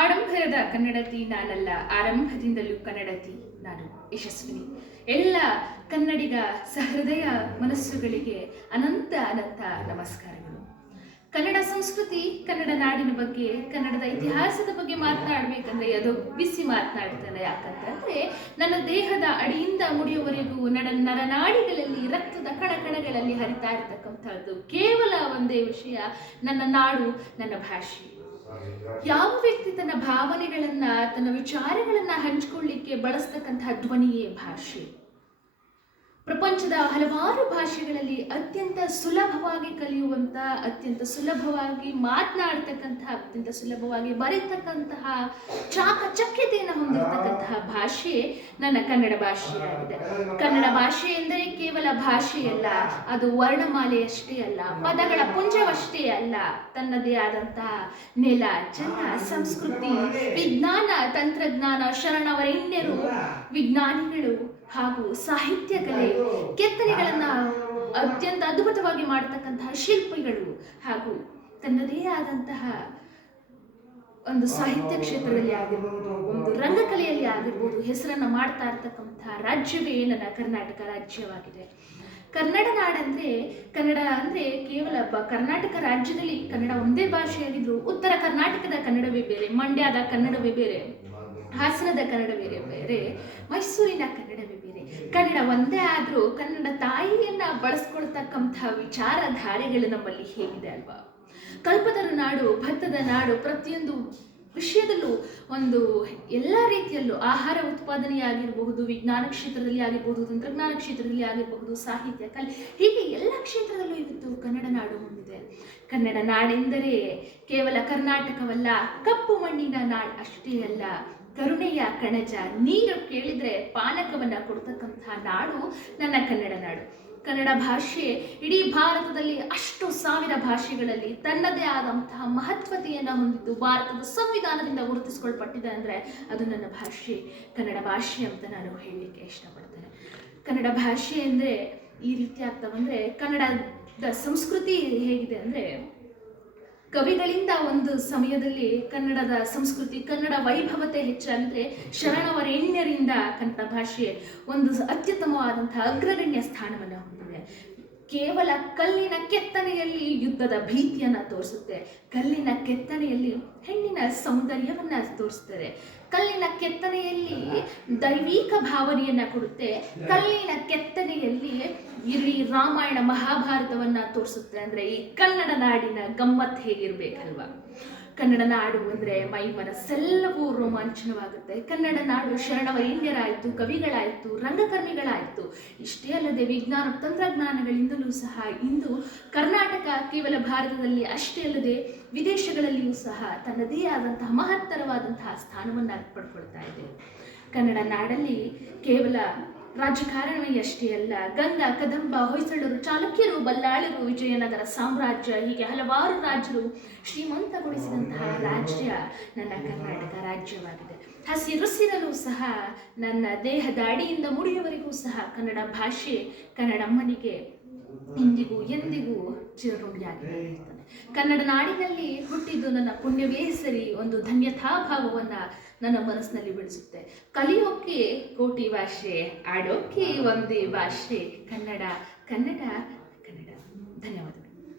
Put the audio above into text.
ಆಡಂಬರದ ಕನ್ನಡತಿ ನಾನಲ್ಲ, ಆರಂಭದಿಂದಲೂ ಕನ್ನಡತಿ ನಾನು ಯಶಸ್ವಿನಿ. ಎಲ್ಲ ಕನ್ನಡಿಗ ಸಹೃದಯ ಮನಸ್ಸುಗಳಿಗೆ ಅನಂತ ಅನಂತ ನಮಸ್ಕಾರಗಳು. ಕನ್ನಡ ಸಂಸ್ಕೃತಿ, ಕನ್ನಡ ನಾಡಿನ ಬಗ್ಗೆ, ಕನ್ನಡದ ಇತಿಹಾಸದ ಬಗ್ಗೆ ಮಾತನಾಡಬೇಕಂದ್ರೆ ಅದು ಬಿಸಿ ಮಾತನಾಡ್ತಾರೆ ಯಾಕಂತಂದ್ರೆ ನನ್ನ ದೇಹದ ಅಡಿಯಿಂದ ಮುಡಿಯುವವರೆಗೂ ನಡ ನರನಾಡಿಗಳಲ್ಲಿ, ರಕ್ತದ ಕಣಕಣಗಳಲ್ಲಿ ಹರಿತಾ ಇರ್ತಕ್ಕಂಥದ್ದು ಕೇವಲ ಒಂದೇ ವಿಷಯ, ನನ್ನ ನಾಡು, ನನ್ನ ಭಾಷೆ. ಯಾವ ವ್ಯಕ್ತಿ ತನ್ನ ಭಾವನೆಗಳನ್ನ, ತನ್ನ ವಿಚಾರಗಳನ್ನ ಹಂಚಿಕೊಳ್ಳಿಕ್ಕೆ ಬಳಸ್ತಕ್ಕಂತಹ ಧ್ವನಿಯೇ ಭಾಷೆ. ಪ್ರಪಂಚದ ಹಲವಾರು ಭಾಷೆಗಳಲ್ಲಿ ಅತ್ಯಂತ ಸುಲಭವಾಗಿ ಕಲಿಯುವಂತ, ಅತ್ಯಂತ ಸುಲಭವಾಗಿ ಮಾತನಾಡ್ತಕ್ಕಂತಹ ಅತ್ಯಂತ ಸುಲಭವಾಗಿ ಬರೀತಕ್ಕಂತಹ ಚಾಕಚಕ್ಯತೆಯನ್ನು ಹೊಂದಿರತಕ್ಕಂತಹ ಭಾಷೆ ನನ್ನ ಕನ್ನಡ ಭಾಷೆಯಾಗಿದೆ. ಕನ್ನಡ ಭಾಷೆ ಎಂದರೆ ಕೇವಲ ಭಾಷೆಯಲ್ಲ, ಅದು ವರ್ಣಮಾಲೆಯಷ್ಟೇ ಅಲ್ಲ, ಪದಗಳ ಪುಂಜವಷ್ಟೇ ಅಲ್ಲ, ತನ್ನದೇ ಆದಂತಹ ನೆಲ, ಜನ, ಸಂಸ್ಕೃತಿ, ವಿಜ್ಞಾನ, ತಂತ್ರಜ್ಞಾನ ಶರಣವರೆಣ್ಯರು ವಿಜ್ಞಾನಿಗಳು ಹಾಗೂ ಸಾಹಿತ್ಯ ಕಲೆ, ಕೆತ್ತನೆಗಳನ್ನ ಅತ್ಯಂತ ಅದ್ಭುತವಾಗಿ ಮಾಡತಕ್ಕಂತಹ ಶಿಲ್ಪಿಗಳು ಹಾಗೂ ತನ್ನದೇ ಆದಂತಹ ಒಂದು ಸಾಹಿತ್ಯ ಕ್ಷೇತ್ರದಲ್ಲಿ ಆಗಿರ್ಬೋದು, ಒಂದು ರಂಗಕಲೆಯಲ್ಲಿ ಆಗಿರ್ಬೋದು, ಹೆಸರನ್ನು ಮಾಡ್ತಾ ಇರ್ತಕ್ಕಂತಹ ರಾಜ್ಯವೇ ನನ್ನ ಕರ್ನಾಟಕ ರಾಜ್ಯವಾಗಿದೆ. ಕನ್ನಡ ನಾಡಂದ್ರೆ, ಕನ್ನಡ ಅಂದ್ರೆ ಕೇವಲ ಕರ್ನಾಟಕ ರಾಜ್ಯದಲ್ಲಿ ಕನ್ನಡ ಒಂದೇ ಭಾಷೆಯಾಗಿದ್ರು ಉತ್ತರ ಕರ್ನಾಟಕದ ಕನ್ನಡವೇ ಬೇರೆ, ಮಂಡ್ಯದ ಕನ್ನಡವೇ ಬೇರೆ, ಹಾಸನದ ಕನ್ನಡವೇ ಬೇರೆ ಬೇರೆ, ಮೈಸೂರಿನ ಕನ್ನಡವೇ ಬೇರೆ. ಕನ್ನಡ ಒಂದೇ ಆದರೂ ಕನ್ನಡ ತಾಯಿಯನ್ನ ಬಳಸ್ಕೊಳ್ತಕ್ಕಂಥ ವಿಚಾರಧಾರೆಗಳು ನಮ್ಮಲ್ಲಿ ಹೇಗಿದೆ ಅಲ್ವಾ? ಕಲ್ಪದ ನಾಡು, ಭತ್ತದ ನಾಡು ಪ್ರತಿಯೊಂದು ವಿಷಯದಲ್ಲೂ ಒಂದು ಎಲ್ಲ ರೀತಿಯಲ್ಲೂ ಆಹಾರ ಉತ್ಪಾದನೆ ಆಗಿರಬಹುದು ವಿಜ್ಞಾನ ಕ್ಷೇತ್ರದಲ್ಲಿ ಆಗಿರಬಹುದು, ತಂತ್ರಜ್ಞಾನ ಕ್ಷೇತ್ರದಲ್ಲಿ ಆಗಿರಬಹುದು, ಸಾಹಿತ್ಯ, ಕಲೆ, ಹೀಗೆ ಎಲ್ಲ ಕ್ಷೇತ್ರದಲ್ಲೂ ಇವತ್ತು ಕನ್ನಡ ನಾಡು ಹೊಂದಿದೆ ಕನ್ನಡ ನಾಡೆಂದರೆ ಕೇವಲ ಕರ್ನಾಟಕವಲ್ಲ, ಕಪ್ಪು ಮಣ್ಣಿನ ನಾಡು ಅಷ್ಟೇ ಅಲ್ಲ, ಕರುಣೆಯ ಕಣಜ, ನೀರು ಕೇಳಿದ್ರೆ ಪಾನಕವನ್ನ ಕೊಡ್ತಕ್ಕಂತಹ ನಾಡು ನನ್ನ ಕನ್ನಡ ನಾಡು. ಕನ್ನಡ ಭಾಷೆ ಇಡೀ ಭಾರತದಲ್ಲಿ ಅಷ್ಟು ಸಾವಿರ ಭಾಷೆಗಳಲ್ಲಿ ತನ್ನದೇ ಆದಂತಹ ಮಹತ್ವತೆಯನ್ನು ಹೊಂದಿದ್ದು ಭಾರತದ ಸಂವಿಧಾನದಿಂದ ಗುರುತಿಸಿಕೊಳ್ಪಟ್ಟಿದೆ ಅಂದರೆ ಅದು ನನ್ನ ಭಾಷೆ. ಕನ್ನಡ ಭಾಷೆ ಅಂತ ನಾನು ಹೇಳಲಿಕ್ಕೆ ಇಷ್ಟಪಡ್ತೇನೆ. ಕನ್ನಡ ಭಾಷೆ ಅಂದರೆ ಈ ರೀತಿ ಆಗ್ತಾ ಬಂದರೆ ಕನ್ನಡದ ಸಂಸ್ಕೃತಿ ಹೇಗಿದೆ ಅಂದರೆ ಕವಿಗಳಿಂದ ಒಂದು ಸಮಯದಲ್ಲಿ ಕನ್ನಡದ ಸಂಸ್ಕೃತಿ, ಕನ್ನಡ ವೈಭವತೆ ಹೆಚ್ಚಾಗಿದೆ ಶರಣವರೆಣ್ಯರಿಂದ ಕನ್ನಡ ಭಾಷೆ ಒಂದು ಅತ್ಯುತ್ತಮವಾದಂತಹ ಅಗ್ರಗಣ್ಯ ಸ್ಥಾನವನ್ನು ಹೊಂದಿದೆ. ಕೇವಲ ಕಲ್ಲಿನ ಕೆತ್ತನೆಯಲ್ಲಿ ಯುದ್ಧದ ಭೀತಿಯನ್ನ ತೋರಿಸುತ್ತೆ. ಕಲ್ಲಿನ ಕೆತ್ತನೆಯಲ್ಲಿ ಹೆಣ್ಣಿನ ಸೌಂದರ್ಯವನ್ನ ತೋರಿಸ್ತಾರೆ. ಕಲ್ಲಿನ ಕೆತ್ತನೆಯಲ್ಲಿ ದೈವಿಕ ಭಾವನೆಯನ್ನ ಕೊಡುತ್ತೆ. ಕಲ್ಲಿನ ಕೆತ್ತನೆಯಲ್ಲಿ ಇಲ್ಲಿ ರಾಮಾಯಣ ಮಹಾಭಾರತವನ್ನ ತೋರಿಸುತ್ತೆ. ಅಂದ್ರೆ ಈ ಕನ್ನಡ ನಾಡಿನ ಗಮ್ಮತ್ ಹೇಗಿರ್ಬೇಕಲ್ವಾ? ಕನ್ನಡ ನಾಡು ಅಂದರೆ ಮೈ ಮನಸ್ಸೆಲ್ಲವೂ ರೋಮಾಂಚನವಾಗುತ್ತೆ. ಕನ್ನಡ ನಾಡು ಶರಣವರೇಣ್ಯರಾಯಿತು ಕವಿಗಳಾಯಿತು, ರಂಗಕರ್ಮಿಗಳಾಯಿತು. ಇಷ್ಟೇ ಅಲ್ಲದೆ ವಿಜ್ಞಾನ, ತಂತ್ರಜ್ಞಾನಗಳಿಂದಲೂ ಸಹ ಇಂದು ಕರ್ನಾಟಕ ಕೇವಲ ಭಾರತದಲ್ಲಿ ಅಷ್ಟೇ ಅಲ್ಲದೆ ವಿದೇಶಗಳಲ್ಲಿಯೂ ಸಹ ತನ್ನದೇ ಆದಂತಹ ಮಹತ್ತರವಾದಂತಹ ಸ್ಥಾನವನ್ನು ಪಡ್ಕೊಳ್ತಾ ಇದೆ. ಕನ್ನಡ ನಾಡಲ್ಲಿ ಕೇವಲ ರಾಜಕಾರಣವೇ ಅಷ್ಟೇ ಅಲ್ಲ ಗಂಗಾ ಕದಂಬ, ಹೊಯ್ಸಳರು, ಚಾಲುಕ್ಯರು, ಬಲ್ಲಾಳರು, ವಿಜಯನಗರ ಸಾಮ್ರಾಜ್ಯ, ಹೀಗೆ ಹಲವಾರು ರಾಜರು ಶ್ರೀಮಂತಗೊಳಿಸಿದಂತಹ ರಾಜ್ಯ ನನ್ನ ಕರ್ನಾಟಕ ರಾಜ್ಯವಾಗಿದೆ. ಹಸಿರುಸಿರಲು ಸಹ ನನ್ನ ದೇಹದ ಅಡಿಯಿಂದ ಮುಡಿಯವರೆಗೂ ಸಹ ಕನ್ನಡ ಭಾಷೆ ಕನ್ನಡಮ್ಮನಿಗೆ ಇಂದಿಗೂ ಎಂದಿಗೂ ಚಿರಋಣಿಯಾಗಿದೆ ಇರ್ತದೆ ಕನ್ನಡ ನಾಡಿನಲ್ಲಿ ಹುಟ್ಟಿದ್ದು ನನ್ನ ಪುಣ್ಯವೇ ಸರಿ ಒಂದು ಧನ್ಯತಾಭಾವವನ್ನ ನನ್ನ ಮನಸ್ಸಿನಲ್ಲಿ ಬೆಳೆಸುತ್ತೆ ಕಲಿಯೋಕೆ ಕೋಟಿ ಭಾಷೆ, ಆಡೋಕೆ ಒಂದೇ ಭಾಷೆ, ಕನ್ನಡ ಕನ್ನಡ